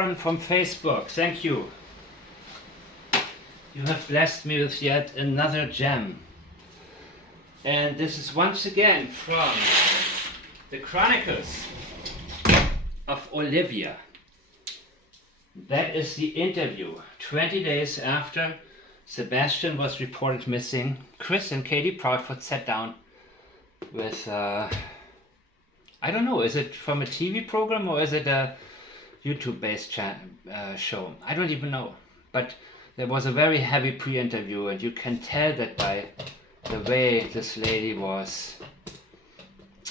Warren from Facebook, thank you. You have blessed me with yet another gem. And this is once again from the Chronicles of Olivia. That is the interview. 20 days after Sebastian was reported missing, Chris and Katie Proudfoot sat down with, I don't know, is it from a TV program or is it a YouTube-based show? I don't even know. But there was a very heavy pre-interview, and you can tell that by the way this lady was.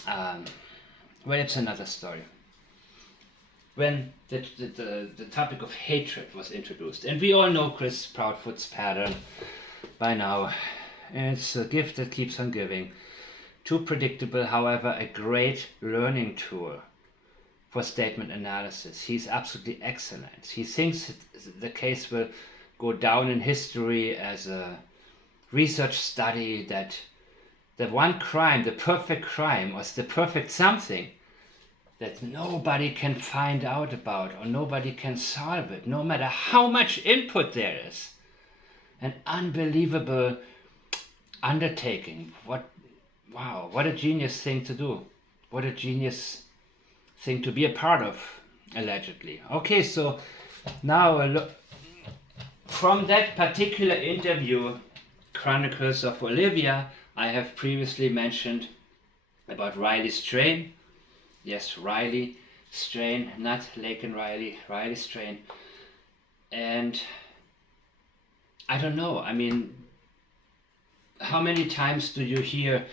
Well, it's another story. When the topic of hatred was introduced, and we all know Chris Proudfoot's pattern by now. It's a gift that keeps on giving. Too predictable, however, a great learning tool for statement analysis. He's absolutely excellent. He thinks the case will go down in history as a research study that the one crime, the perfect crime, was the perfect something that nobody can find out about or nobody can solve it, no matter how much input there is. An unbelievable undertaking. Wow, what a genius thing to do. What a genius thing to be a part of, allegedly. Okay, so now look, from that particular interview, Chronicles of Olivia, I have previously mentioned about Riley Strain. Yes, Riley Strain, not Laken Riley, Riley Strain. And I don't know, I mean, how many times do you hear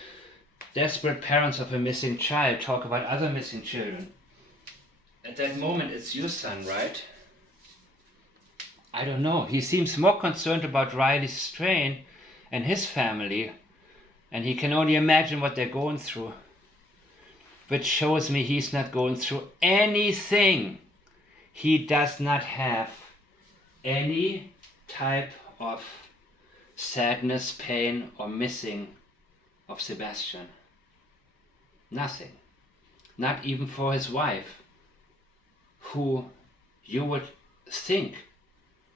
desperate parents of a missing child talk about other missing children? At that moment, it's your son, right? I don't know. He seems more concerned about Riley Strain and his family, and he can only imagine what they're going through. Which shows me he's not going through anything. He does not have any type of sadness, pain, or missing of Sebastian. Nothing. Not even for his wife, who you would think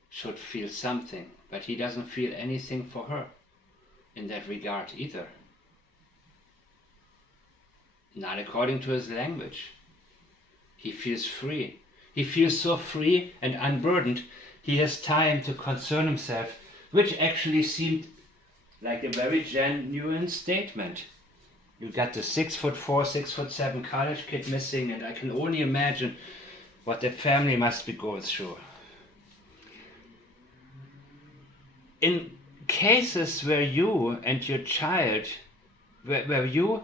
should feel something, but he doesn't feel anything for her in that regard either. Not according to his language. He feels free. He feels so free and unburdened, he has time to concern himself, which actually seemed like a very genuine statement. You got the 6'4", 6'7" college kid missing, and I can only imagine what the family must be going through. In cases where you and your child, where you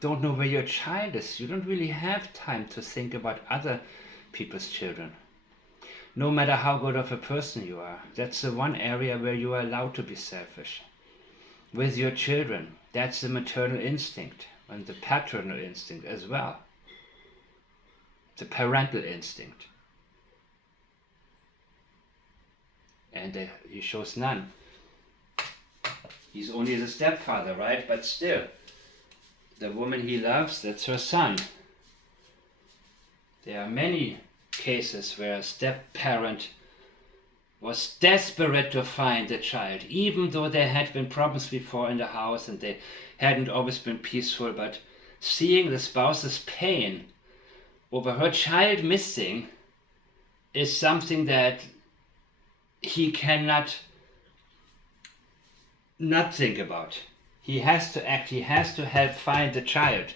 don't know where your child is, you don't really have time to think about other people's children. No matter how good of a person you are, that's the one area where you are allowed to be selfish. With your children, that's the maternal instinct and the paternal instinct as well. The parental instinct. And he shows none. He's only the stepfather, right? But still, the woman he loves, that's her son. There are many cases where a step-parent was desperate to find the child, even though there had been problems before in the house and they hadn't always been peaceful, but seeing the spouse's pain over her child missing is something that he cannot not think about. He has to act, he has to help find the child.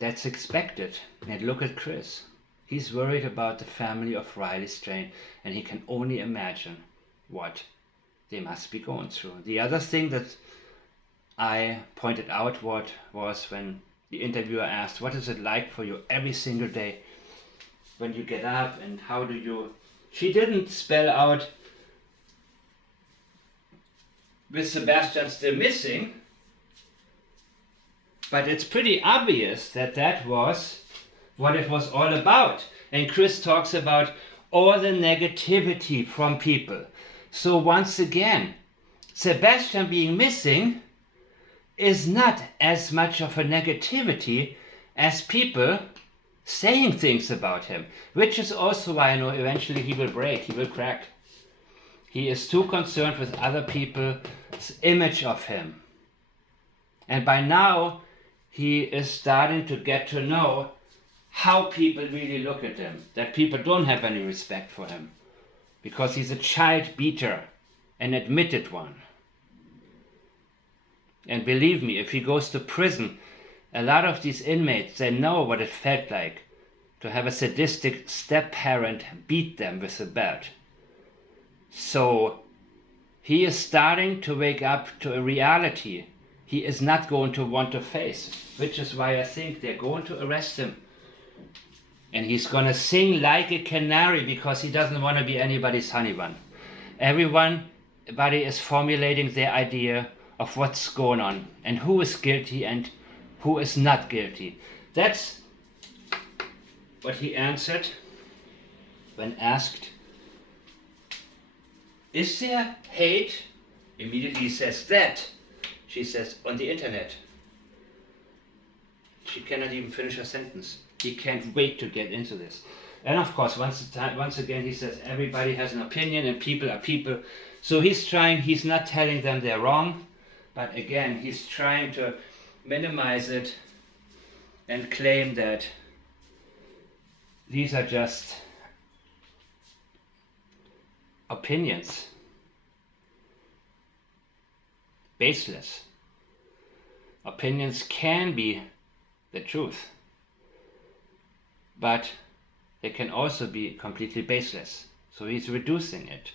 That's expected. And look at Chris. He's worried about the family of Riley Strain, and he can only imagine what they must be going through. The other thing that I pointed out was when the interviewer asked, what is it like for you every single day when you get up, and how do you... She didn't spell out, with Sebastian still missing, but it's pretty obvious that that was what it was all about. And Chris talks about all the negativity from people. So once again, Sebastian being missing is not as much of a negativity as people saying things about him, which is also why I know eventually he will break, he will crack. He is too concerned with other people's image of him. And by now, he is starting to get to know how people really look at him, that people don't have any respect for him, because he's a child beater, an admitted one. And believe me, if he goes to prison, a lot of these inmates, they know what it felt like to have a sadistic step-parent beat them with a belt. So he is starting to wake up to a reality he is not going to want to face, which is why I think they're going to arrest him. And he's going to sing like a canary because he doesn't want to be anybody's honey bun. Everybody is formulating their idea of what's going on and who is guilty and who is not guilty. That's what he answered when asked, is there hate? Immediately he says that. She says, on the internet. She cannot even finish her sentence. He can't wait to get into this. And of course, once again, he says everybody has an opinion and people are people. So he's not telling them they're wrong, but again, he's trying to minimize it and claim that these are just opinions. Baseless. Opinions can be the truth, but they can also be completely baseless. So he's reducing it.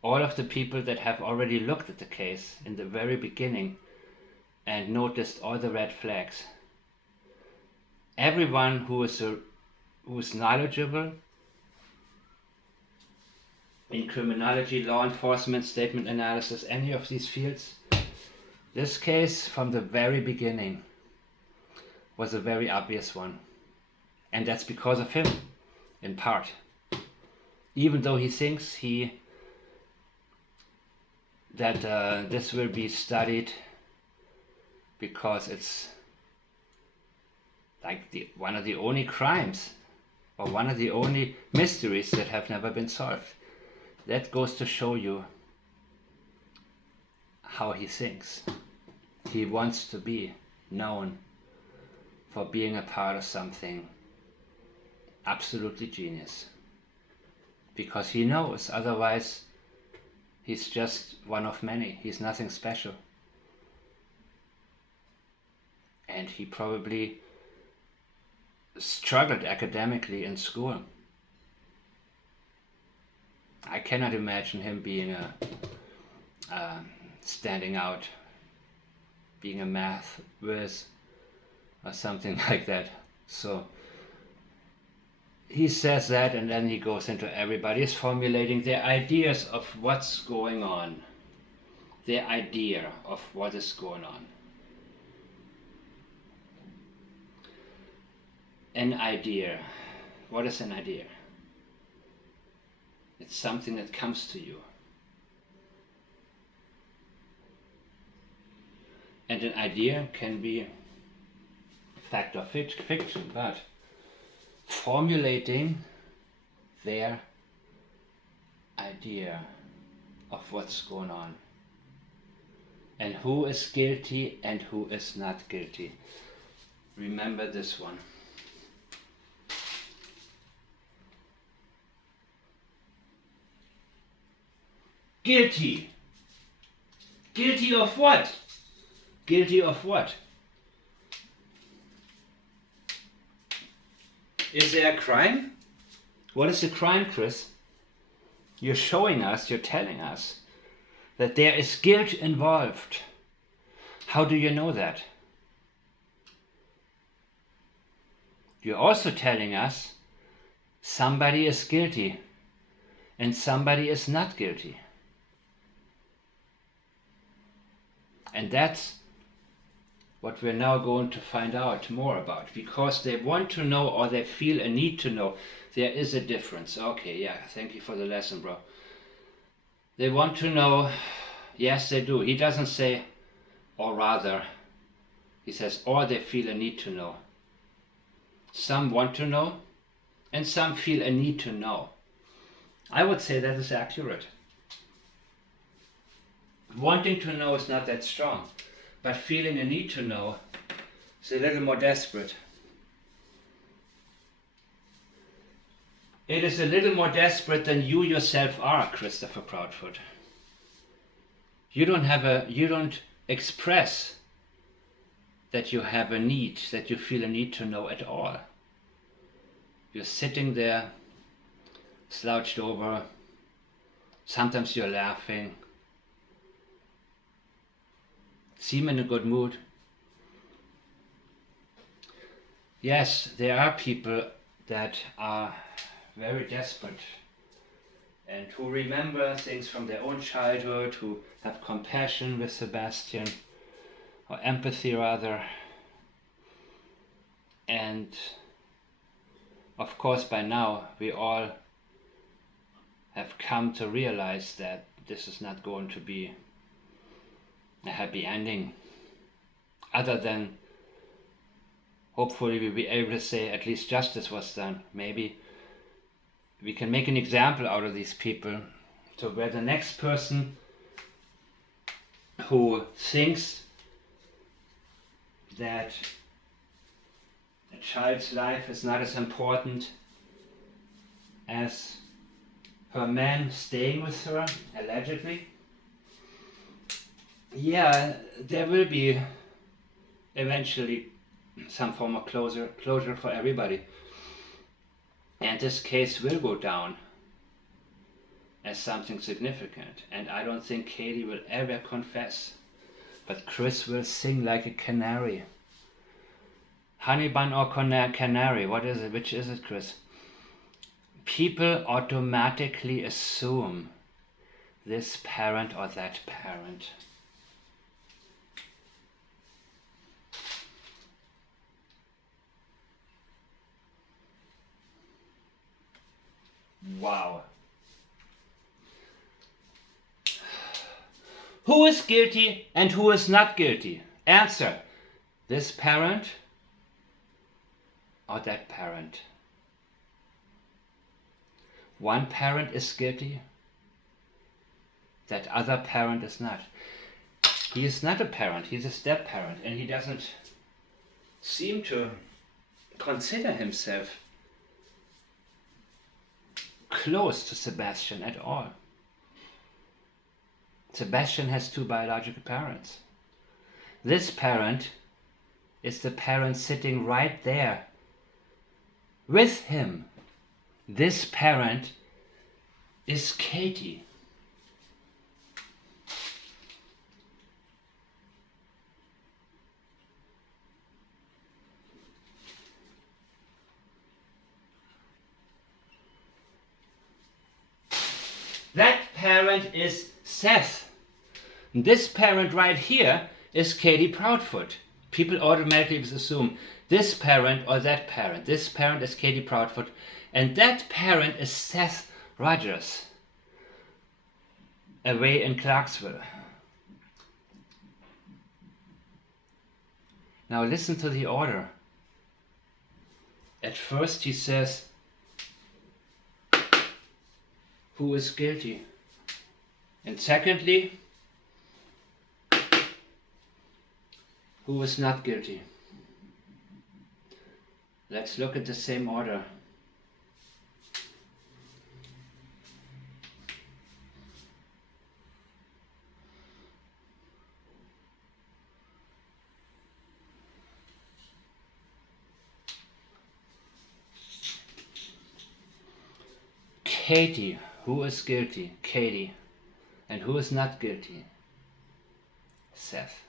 All of the people that have already looked at the case in the very beginning and noticed all the red flags, everyone who is knowledgeable in criminology, law enforcement, statement analysis, any of these fields, this case from the very beginning was a very obvious one. And that's because of him, in part. Even though he thinks that this will be studied because it's like one of the only crimes or one of the only mysteries that have never been solved. That goes to show you how he thinks. He wants to be known for being a part of something absolutely genius. Because he knows, otherwise he's just one of many. He's nothing special. And he probably struggled academically in school. I cannot imagine him being standing out, being a math whiz or something like that. So he says that, and then he goes into everybody is formulating their ideas of what's going on, their idea of what is going on. An idea. What is an idea? It's something that comes to you. And an idea can be fact or fiction, but formulating their idea of what's going on and who is guilty and who is not guilty. Remember this one. Guilty. Guilty of what? Guilty of what? Is there a crime? What is a crime, Chris? You're showing us, you're telling us that there is guilt involved. How do you know that? You're also telling us somebody is guilty and somebody is not guilty. And that's what we're now going to find out more about, because they want to know, or they feel a need to know. There is a difference. Okay, yeah, thank you for the lesson, bro. They want to know. Yes, they do. He doesn't say, or rather, he says, or they feel a need to know. Some want to know, and some feel a need to know. I would say that is accurate. Wanting to know is not that strong, but feeling a need to know is a little more desperate. It is a little more desperate than you yourself are, Christopher Proudfoot. You don't express that you have a need, that you feel a need to know at all. You're sitting there, slouched over. Sometimes you're laughing. Seem in a good mood. Yes, there are people that are very desperate and who remember things from their own childhood, who have compassion with Sebastian, or empathy rather. And of course by now we all have come to realize that this is not going to be a happy ending, other than hopefully we'll be able to say at least justice was done. Maybe we can make an example out of these people, so where the next person who thinks that a child's life is not as important as her man staying with her, allegedly, yeah, there will be eventually some form of closure for everybody. And this case will go down as something significant. And I don't think Katie will ever confess. But Chris will sing like a canary. Honey bun or canary? What is it? Which is it, Chris? People automatically assume this parent or that parent. Wow. Who is guilty and who is not guilty? Answer. This parent or that parent? One parent is guilty, that other parent is not. He is not a parent, he's a step parent, and he doesn't seem to consider himself close to Sebastian at all. Sebastian has two biological parents. This parent is the parent sitting right there with him. This parent is Katie. That parent is Seth. This parent right here is Katie Proudfoot. People automatically assume this parent or that parent. This parent is Katie Proudfoot, and that parent is Seth Rogers, away in Clarksville. Now listen to the order. At first he says, who is guilty? And secondly, who is not guilty? Let's look at the same order. Katie. Who is guilty? Katie. And who is not guilty? Seth.